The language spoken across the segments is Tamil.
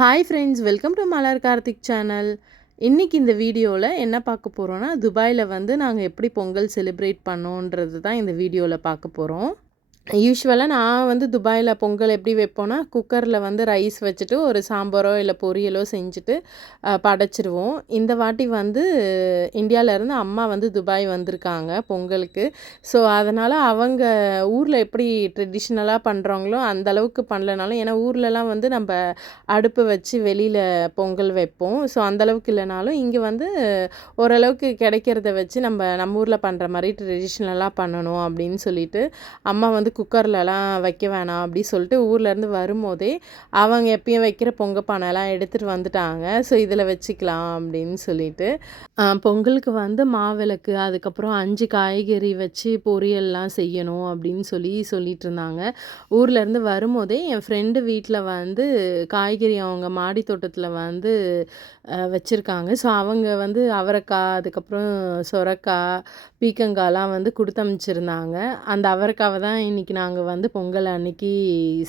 Hi friends, welcome to Malar Karthik channel. இன்றைக்கி இந்த வீடியோவில் என்ன பார்க்க போகிறோன்னா, துபாயில் வந்து நாங்கள் எப்படி பொங்கல் செலிப்ரேட் பண்ணோன்றது தான் இந்த வீடியோவில் பார்க்க போகிறோம். யூஷுவலாக நான் வந்து துபாயில் பொங்கல் எப்படி வைப்போன்னா, குக்கரில் வந்து ரைஸ் வச்சுட்டு ஒரு சாம்பாரோ இல்லை பொரியலோ செஞ்சுட்டு படைச்சிருவோம். இந்த வாட்டி வந்து இந்தியாவிலேருந்து அம்மா வந்து துபாய் வந்திருக்காங்க பொங்கலுக்கு. ஸோ அதனால் அவங்க ஊரில் எப்படி ட்ரெடிஷ்னலாக பண்ணுறாங்களோ அந்தளவுக்கு பண்ணலனாலும், ஏன்னா ஊர்லலாம் வந்து நம்ம அடுப்பு வச்சு வெளியில் பொங்கல் வைப்போம். ஸோ அந்தளவுக்கு இல்லைனாலும் இங்கே வந்து ஓரளவுக்கு கிடைக்கிறத வச்சு நம்ம ஊரில் பண்ணுற மாதிரி ட்ரெடிஷ்னலாக பண்ணணும் அப்படின்னு சொல்லிட்டு அம்மா வந்து குக்கர்லலாம் வைக்க வேணாம் அப்படி சொல்லிட்டு ஊர்லேருந்து வரும்போதே அவங்க எப்பயும் வைக்கிற பொங்க பானைலாம் எடுத்துகிட்டு வந்துட்டாங்க. ஸோ இதில் வச்சுக்கலாம் அப்படின்னு சொல்லிட்டு பொங்கலுக்கு வந்து மாவிளக்கு, அதுக்கப்புறம் 5 காய்கறி வச்சு பொரியல்லாம் செய்யணும் அப்படின்னு சொல்லிட்டு இருந்தாங்க. ஊர்லேருந்து வரும்போதே என் ஃப்ரெண்டு வீட்டில் வந்து காய்கறி அவங்க மாடி தோட்டத்தில் வந்து வச்சுருக்காங்க. ஸோ அவங்க வந்து அவரைக்காய், அதுக்கப்புறம் சொரக்காய், பீக்கங்காய்லாம் வந்து கொடுத்து அனுப்பிச்சிருந்தாங்க. அந்த அவரைக்காவை தான் இன்றைக்கி நாங்கள் வந்து பொங்கல் அன்னைக்கு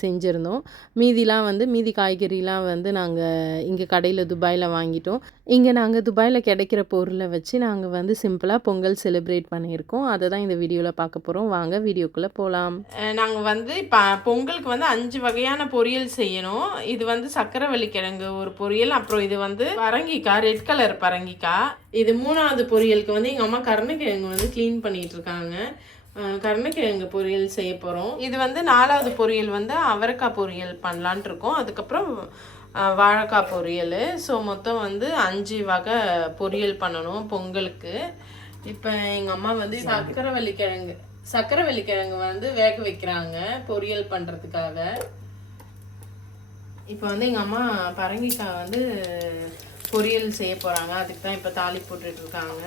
செஞ்சுருந்தோம். மீதி காய்கறிலாம் வந்து நாங்கள் இங்கே கடையில் துபாயில் வாங்கிட்டோம். இங்கே நாங்கள் துபாயில் கிடைக்கிற பொருளை வச்சு நாங்கள் வந்து சிம்பிளாக பொங்கல் செலிப்ரேட் பண்ணியிருக்கோம். அதை தான் இந்த வீடியோவில் பார்க்க போகிறோம். வாங்க வீடியோக்குள்ளே போகலாம். நாங்கள் வந்து இப்போ பொங்கலுக்கு வந்து 5 வகையான பொரியல் செய்யணும். இது வந்து சக்கரவள்ளி கிழங்கு ஒரு பொரியல், அப்புறம் இது வந்து பரங்கிக்காய், ரெட் கலர் பரங்கிக்காய். இது 3வது பொரியலுக்கு வந்து எங்கள் அம்மா கருணக்கிழங்கு வந்து க்ளீன் பண்ணிகிட்டு இருக்காங்க. கருணக்கிழங்கு பொரியல் செய்ய போகிறோம். இது வந்து 4வது பொரியல் வந்து அவரைக்காய் பொரியல் பண்ணலான் இருக்கோம். அதுக்கப்புறம் வாழைக்காய் பொரியல். ஸோ மொத்தம் வந்து 5 வகை பொரியல் பண்ணணும் பொங்கலுக்கு. இப்போ எங்கள் அம்மா வந்து சக்கரவள்ளி கிழங்கு வந்து வேக வைக்கிறாங்க பொரியல் பண்ணுறதுக்காக. இப்போ வந்து எங்கள் அம்மா பரங்கிக்காய் வந்து பொரியல் செய்ய போகிறாங்க. அதுக்கு தான் இப்போ தாளி போட்டுட்டு இருக்காங்க.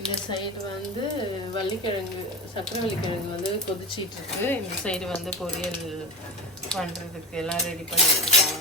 இந்த சைடு வந்து சக்கரவள்ளிக்கிழங்கு வந்து கொதிச்சிட்ருக்கு. இந்த சைடு வந்து பொரியல் பண்ணுறதுக்கு எல்லாம் ரெடி பண்ணிட்டு இருக்காங்க.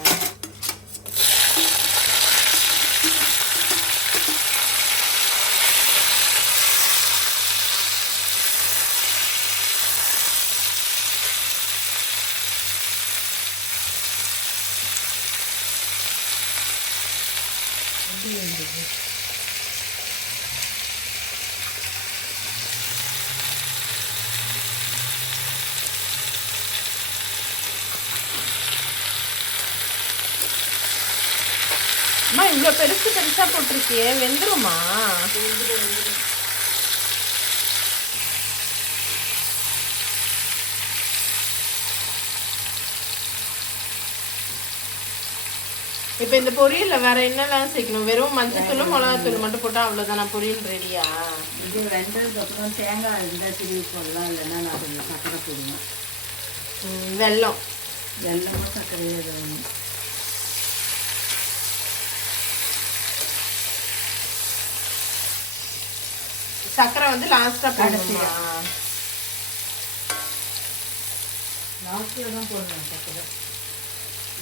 அம்மா இவ்வளோ பெருசாக போட்டிருக்கியே, வெந்துருமா? இப்போ இந்த பொரியலில் வேற என்னெல்லாம் சேர்க்கணும்? வெறும் மஞ்சத்தூள் மிளகாத்தூள் மட்டும் போட்டால் அவ்வளோதானா பொரியல் ரெடியா? இது வெந்ததுக்கப்புறம் தேங்காய் இருந்தால் திருவி போடலாம், இல்லைன்னா நான் கொஞ்சம் சர்க்கரை போடுவேன். வெல்லமும் சர்க்கரையும் வேணும். சர்க்கரை வந்து லாஸ்ட்டாக போடணுமா? லாஸ்ட்டில் தான் போடணும் சர்க்கரை.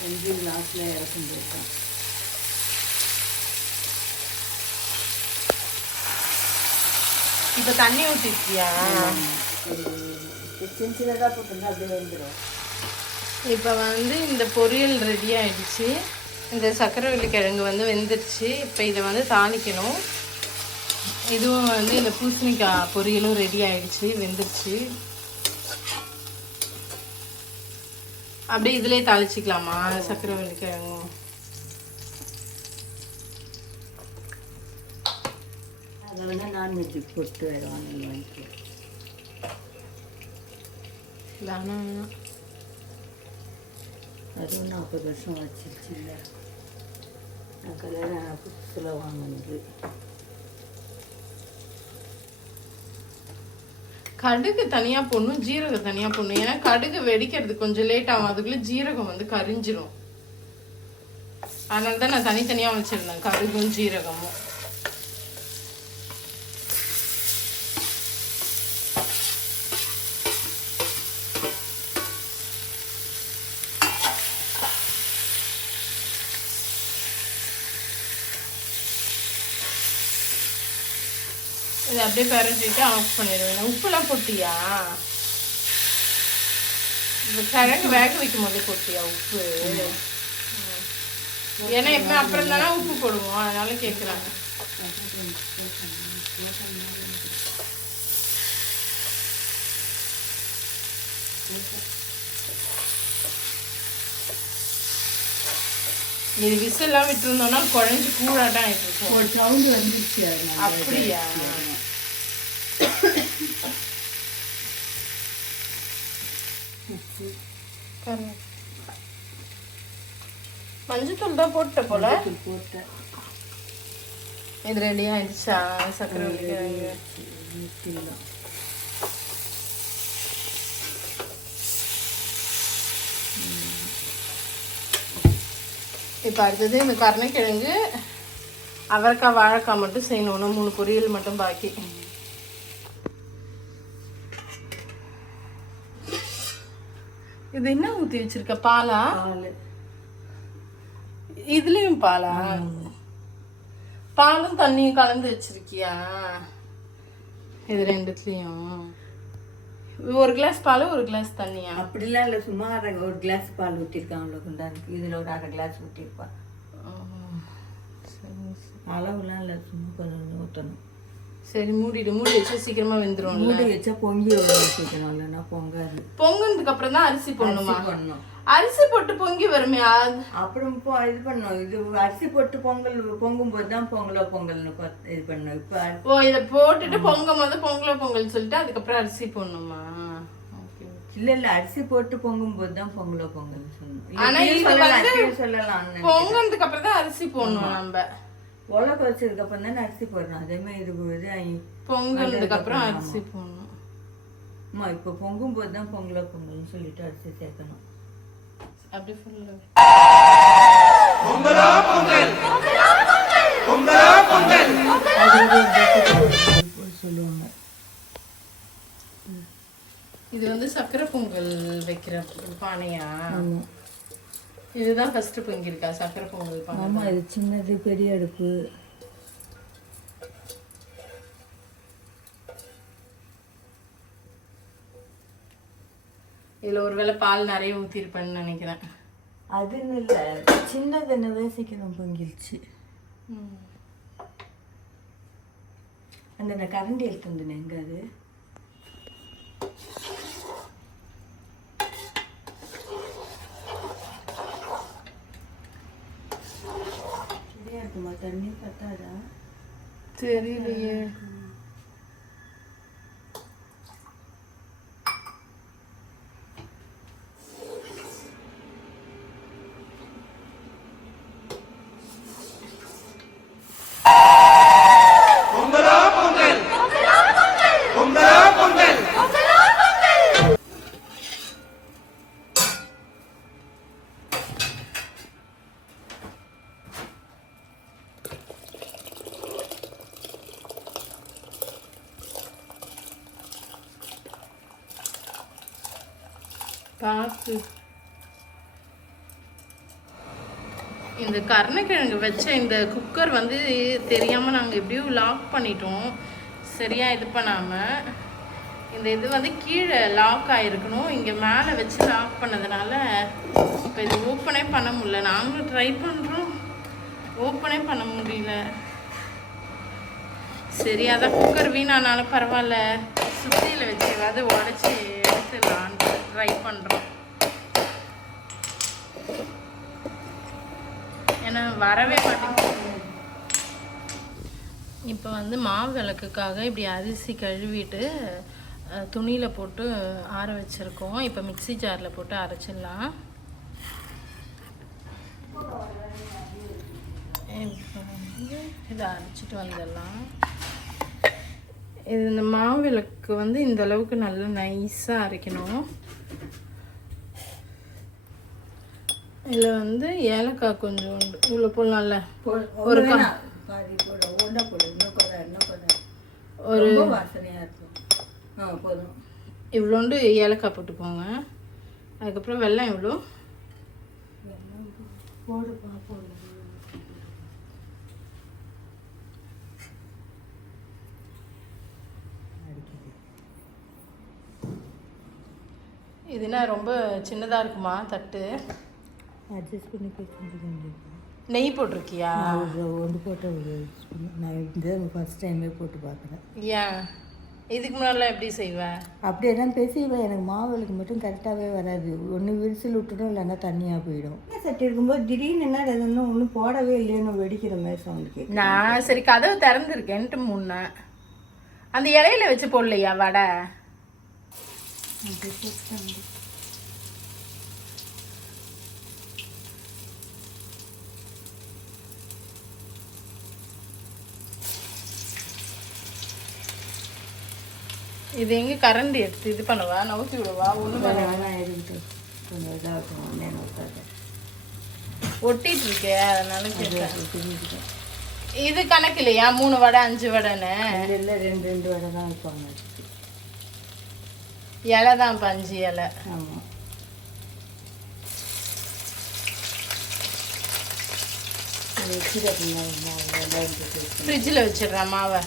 வெந்தயம் லாஸ்ட்டில் இறக்கும் போட்டேன். இப்போ தண்ணி ஊற்றிருக்கியா? சின்னதாக போட்டுருந்தா அப்படியே வந்துடும். இப்போ வந்து இந்த பொரியல் ரெடி ஆகிடுச்சு. இந்த சக்கரவள்ளி கிழங்கு வந்து வெந்துடுச்சு. இப்போ இதை வந்து தாளிக்கணும். இதுவும் வந்து இந்த பூசணிக்காய் பொரியலும் ரெடி ஆகிடுச்சு, வெந்துடுச்சு. அப்படியே இதிலே தாளிச்சிக்கலாமா சக்கரவள்ளி கிழங்கும்? அதை வந்து நான்வெஜ் போட்டு வருவாங்க வாங்கி. அதுவும் 40 வருஷம் வச்சிருச்சு. இல்லை நான் கல்யாணம் புதுசில் வாங்கினது. கடுகு தனியாக போடணும், ஜீரகம் தனியாக போடணும். ஏன்னா கடுகு வெடிக்கிறது கொஞ்சம் லேட் ஆகும், அதுக்குள்ளே ஜீரகம் வந்து கரிஞ்சிரும். அதனால தான் நான் தனித்தனியாக வச்சுருந்தேன் கடுகும் ஜீரகமும். இதை அப்படியே பரட்டிட்டு ஆஃப் பண்ணிடுவேன். உப்புலாம் போட்டியா? கிழங்கு வேக வைக்கும் போதே போட்டியா உப்பு? ஏன்னா எப்பவுமே அப்புறம் தானே உப்பு போடுவோம், அதனால கேட்குறாங்க. இது விசில்லாம் விட்டுருந்தோம்னா குழஞ்சி கூடாதான் ஆயிட்டு ஒரு சவுண்டு வந்துருச்சு. அப்படியா? மஞ்சத்தூள் தான் போட்ட போல. போட்டேன். இது ரெடி ஆயிடுச்சா? சக்கரை வைக்கிறாங்க. இப்போ அடுத்தது இந்த கருணைக்கிழங்கு, அவரைக்காய், வாழைக்காய் மட்டும் செய்யணும். 3 பொரியல் மட்டும் பாக்கி. இது என்ன ஊற்றி வச்சிருக்க? பாலா? இதுலயும் பாலா? பாலும் தண்ணியும் கலந்து வச்சிருக்கியா? இது ரெண்டுத்துலயும் 1 கிளாஸ் பால் 1 கிளாஸ் தண்ணியா? அப்படிலாம் இல்லை, சும்மா 1 கிளாஸ் பால் ஊற்றிருக்கான். அவ்வளோ குண்டா இருக்கு. இதில் ஒரு 1/2 கிளாஸ் ஊற்றிருப்பான். அளவுலாம் இல்லை, சும்மா கொஞ்சம் ஊற்றணும். சரி, மூடி வச்சா சீக்கிரமா வெந்துடும். மூடி வச்சா பொங்கி வச்சுக்கணும், இல்லைன்னா பொங்காது. பொங்குனதுக்கு அப்புறம் தான் அரிசி போடணுமா? பண்ணணும். அரிசி போட்டு பொங்கி வருமே, அப்புறம் இது பண்ணணும். இது அரிசி போட்டு பொங்கும் போது தான் பொங்கல்னு இது பண்ணணும். இப்போ இதை போட்டுட்டு பொங்கும் போது பொங்கல் சொல்லிட்டு அதுக்கப்புறம் அரிசி போடணுமா? இல்ல அரிசி போட்டு பொங்கும் போது தான் பொங்கல் சொல்லணும். ஆனா சொல்லலாம், பொங்கனதுக்கு அப்புறம் தான் அரிசி போடணும். நம்ம உலக வச்சதுக்கு அப்புறம் தானே அரிசி போடணும். அதே மாதிரி இது பொங்கனதுக்கு அப்புறம் அரிசி போடணும். ஆமா, இப்போ பொங்கும் போது தான் பொங்கல்னு சொல்லிட்டு அரிசி சேர்க்கணும். அப்படி சொல்லுங்க. சொல்லுவாங்க. இது வந்து சக்கரை பொங்கல் வைக்கிற பானையா? இதுதான் ஃபர்ஸ்ட் பொங்கிருக்கா சக்கரை பொங்கல் பானை? ஆமா, இது சின்னது, பெரிய அடுப்பு. இதுல ஒருவேளை பால் நிறைய ஊத்திருப்பேன்னு நினைக்கிறேன். அதுன்னு இல்லை, சின்னது என்னவே சீக்கிரம் பொங்கிருச்சு. அந்த கரண்டி எடுத்து வந்தேன். எங்க அது சரியா இருக்குமா? தண்ணி பத்தாதா? தெரியலையே. பார்த்து இந்த கருணைக்கிழங்கு வச்ச இந்த குக்கர் வந்து தெரியாமல் நாங்கள் எப்படியும் லாக் பண்ணிட்டோம். சரியாக இது பண்ணாமல் இந்த இது வந்து கீழே லாக் ஆகிருக்கணும். இங்கே மேலே வச்சு லாக் பண்ணதுனால இப்போ இது ஓப்பனே பண்ண முடியல. நாங்களும் ட்ரை பண்ணுறோம், ஓப்பனே பண்ண முடியல. சரி, அதான் குக்கர் வீணானாலும் பரவாயில்ல, சுத்தியில் வச்சு ஏதாவது உடச்சி எடுத்துடலான்னு ட்ரை பண்ணுறோம். ஏன்னா வரவே மாட்டேங்குது. இப்போ வந்து மாவு விளக்குக்காக இப்படி அரிசி கழுவிட்டு துணியில் போட்டு ஆற வச்சுருக்கோம். இப்போ மிக்ஸி ஜாரில் போட்டு அரைச்சிடலாம். இப்போ வந்து இதை அரைச்சிட்டு வந்துடலாம். இது இந்த மாவு விளக்கு வந்து இந்த அளவுக்கு நல்லா நைஸாக அரைக்கணும். இதில் வந்து ஏலக்காய் கொஞ்சம் இவ்வளோ போடலாம்ல, ஒரு ஒரு வாசனையாக இருக்கும். போதும், இவ்வளோண்டு ஏலக்காய் போட்டுக்கோங்க. அதுக்கப்புறம் வெல்லம் எவ்வளோ போடுப்பா, போடு. இதுனா ரொம்ப சின்னதாக இருக்குமா தட்டு? அட்ஜஸ்ட் பண்ணி பேசுறது. நெய் போட்டிருக்கியா? ஒன்று போட்ட ஒரு ஸ்பூன். நான் இந்த ஃபஸ்ட் டைமே போட்டு பார்க்குறேன். ஏன் இதுக்கு முன்னாடிலாம் எப்படி செய்வேன்? அப்படியே தான் பேசிடுவேன். எனக்கு மாவுளுக்கு மட்டும் கரெக்டாகவே வராது. ஒன்று விரிசல் விட்டுடும், இல்லைன்னா தண்ணியாக போயிடும். சட்டி இருக்கும்போது திடீர்னு என்ன எதுன்னு ஒன்றும் போடவே இல்லைன்னு வெடிக்கிற மாதிரி சவுண்டுக்கு. நான் சரி கதவு திறந்துருக்கேன்ட்டு முன்ன அந்த இலையில வச்சு போடலையா வடை? இது எங்கே கரண்டி எடுத்து இது பண்ணவா, நவுத்தி விடவா? ஒன்றும் வேணாம், எதுக்கிட்டு கொஞ்சம் இதாகட்டும். நேரம் உட்காந்து ஒட்டிட்டு இருக்கே, அதனால கேட்டேன். இது கணக்கு இல்லையா 3 வடை 5 வடைன்னு? இல்லை 2 வடை தான் வைப்பாங்க. இலை தான் இப்போ 5 இலை. ஆமாம். ஃப்ரிட்ஜில் வச்சிடுறேன் மாவை.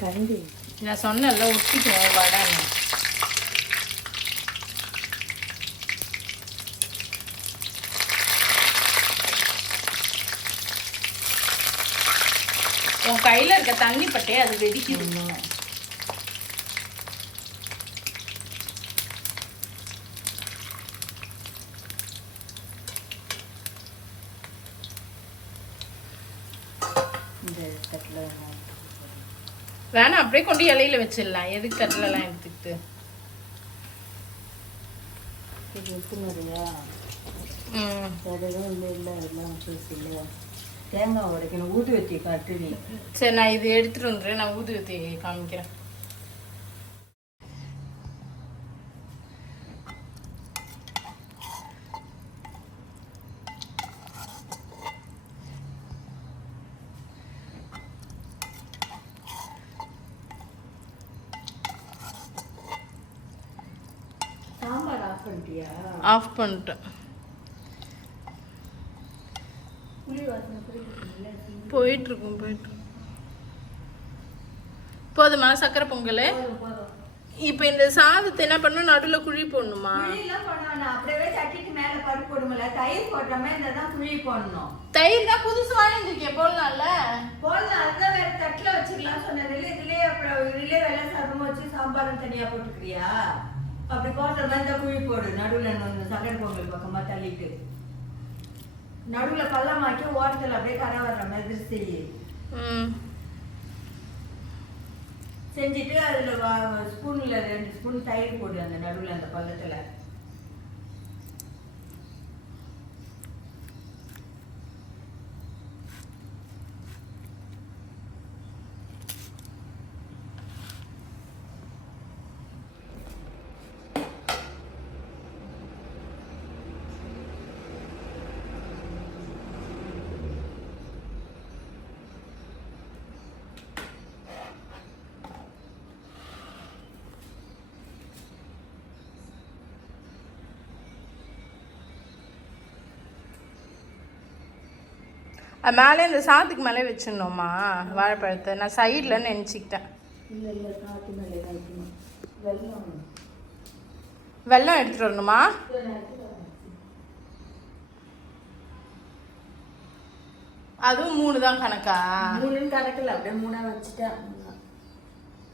கரண்டி நான் சொன்னேன்ல ஒட்டிக்குவோம் வடைன்னு. உன் கையில் இருக்க தண்ணி பட்டே அது வெடிக்குது. இந்த தட்டில் வேணாம், அப்படியே கொண்டு இலையில வச்சிடலாம். எதுக்கு தட்டிலலாம் எடுத்துக்கிட்டு? இது உப்பு நிறையா வேறெல்லாம் இல்லை எல்லாம் இல்லையா? தேங்காய் உடைக்கணும். ஊதுவத்தி காட்டு நீ. சரி, நான் இது எடுத்துட்டு வந்துடுறேன். நான் ஊதுவத்தி காமிக்கிறேன். சாம்பார் ஆஃப் பண்ணிட்டியா? ஆஃப் பண்ணிட்டேன். போயிட்டுருக்கும். போதுமா சக்கரை பொங்கல்? இப்போ இந்த சாதத்தை என்ன பண்ணணும்? நடுவில் குழி போடணுமா? அப்படியே தட்டிட்டு மேலே பருப்பு போடுமில்ல, தயிர் போடுற மாதிரி இருந்தால் தான் குழி போடணும். தயிர் தான் புதுசு வாங்கியிருக்கேன், போடலாம்ல? போடலாம், அதுதான் வேறு தட்டில் வச்சுக்கலாம் சொன்னதில்ல. இதுலேயே அப்புறம் இதுலேயே வெள்ளை சாதமும் வச்சு சாம்பாரும் தனியாக போட்டுக்கிறியா? அப்படி போடுற மாதிரி தான் குழி போடு. நடுவில் சக்கரை பொங்கல் பக்கமாக தள்ளிட்டு நடுவில் பள்ளமாக்கி ஓரத்தில் அப்படியே கரை வர்ற மாதிரி செய்யு. செஞ்சுட்டு அதில் ஸ்பூனில் 2 ஸ்பூன் தயிர் போடு அந்த நடுவில் அந்த பள்ளத்தில். மேலே இந்த சாதத்துக்கு மேலே வச்சிடணுமா வாழைப்பழத்தை? நான் சைடில் நினச்சிக்கிட்டேன். இல்லை சாத்து மேலே வைக்கணும். வெல்லம் எடுத்துகிட்டு வரணுமா? அதுவும் 3 தான் கணக்கா? 3 கணக்கில் அப்படியே 3 வச்சுட்டேன்.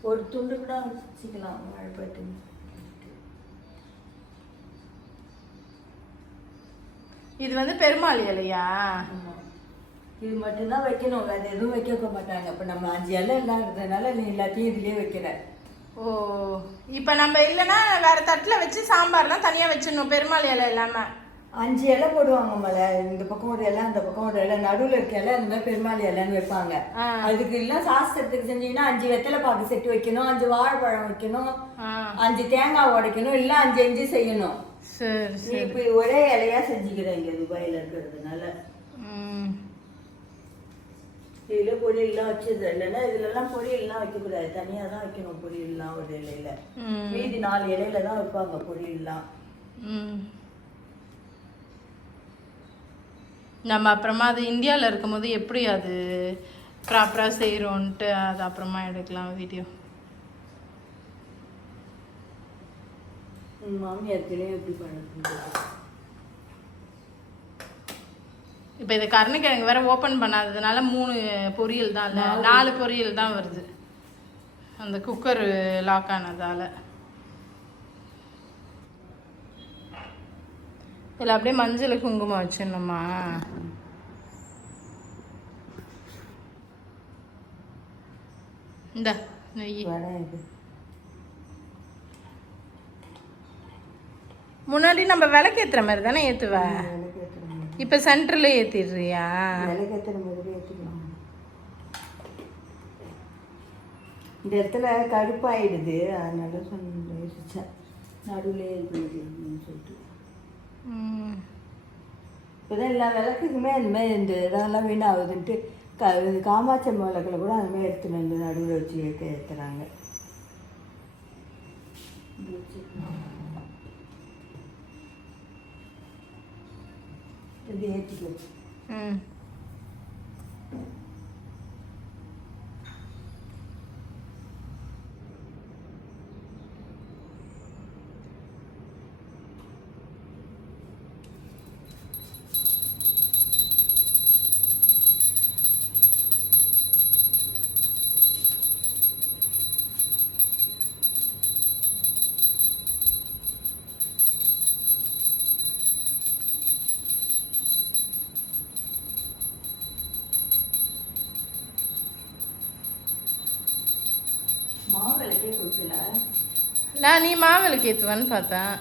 ஒரு துண்டு கூட வச்சுக்கலாம் வாழைப்பழத்து. இது வந்து பெருமாள் இலையா? இது மட்டும்தான் வைக்கணும், வேறு எதுவும் வைக்க மாட்டாங்க. இப்போ நம்ம 5 இலை இல்லாததுனால நீ எல்லாத்தையும் இதுலேயே வைக்கிற. ஓ, இப்போ நம்ம இல்லைன்னா வேறு தட்டில் வச்சு சாம்பார்லாம் தனியாக வச்சிடணும் பெருமாள் இலை இல்லாமல். 5 இலை போடுவாங்க மலை. இந்த பக்கம் ஒரு இலை, அந்த பக்கம் ஒரு இலை, நடுவில் இருக்க இலை, அந்த மாதிரி பெருமாள் இலைன்னு வைப்பாங்க. அதுக்கு இல்லை சாஸ்திரத்துக்கு செஞ்சீங்கன்னா 5 வெத்தலை பாக்கு செட்டு வைக்கணும், 5 வாழைப்பழம் வைக்கணும், 5 தேங்காய் உடைக்கணும், இல்லை 5 இஞ்சி செய்யணும். சரி சரி. இப்போ ஒரே இலையா செஞ்சுக்கிறேன் இங்கே துபாயில் இருக்கிறதுனால. இதில் பொரியல்லாம் வச்சது இல்லைன்னா இதுலலாம் பொரியல்லாம் வைக்கக்கூடாது, தனியாக தான் வைக்கணும் பொரியல்லாம். ஒரு இலையில மீதி 4 இலையில தான் வைப்பாங்க பொரியல்லாம். நம்ம அப்புறமா அது இந்தியாவில் இருக்கும்போது எப்படி அது ப்ராப்பராக செய்கிறோன்ட்டு அது அப்புறமா எடுக்கலாம் வீடியோ. உங்கள் மாமியாருக்குள்ளே எப்படி பண்ணுறது? இப்போ இது கருணைக்கிழங்கு வேற ஓப்பன் பண்ணாததுனால 3 பொரியல் தான் இல்லை, 4 பொரியல் தான் வருது அந்த குக்கர் லாக் ஆனதால். இதில் அப்படியே மஞ்சள் குங்குமம் வச்சிடணுமா? இந்த நெய் முன்னாடி நம்ம விளக்கேற்றுற மாதிரி தானே ஏற்றுவேன், இப்போ சென்டரில் ஏற்றிடுறியா? விளக்கேற்றுற மாதிரி ஏற்றிக்கலாம். இந்த இடத்துல கடுப்பாயிடுது, அதனால யோசிச்சேன் நடுவில் அப்படின்னு சொல்லிட்டு. இப்போதான் எல்லா விளக்குக்குமே அந்த மாதிரி இந்த இடம்லாம் வீணாகுதுன்ட்டு காமாட்சி விளக்கில் கூட அந்த மாதிரி எடுத்துன்னு வந்து நடுவில் வச்சு ஏற்றுறாங்க. இது ஏற்றிக்கலாம். மாவிளக்கே கொடுக்கல நான் நீ மாவிளக்கு ஏற்றுவான்னு பார்த்தேன்.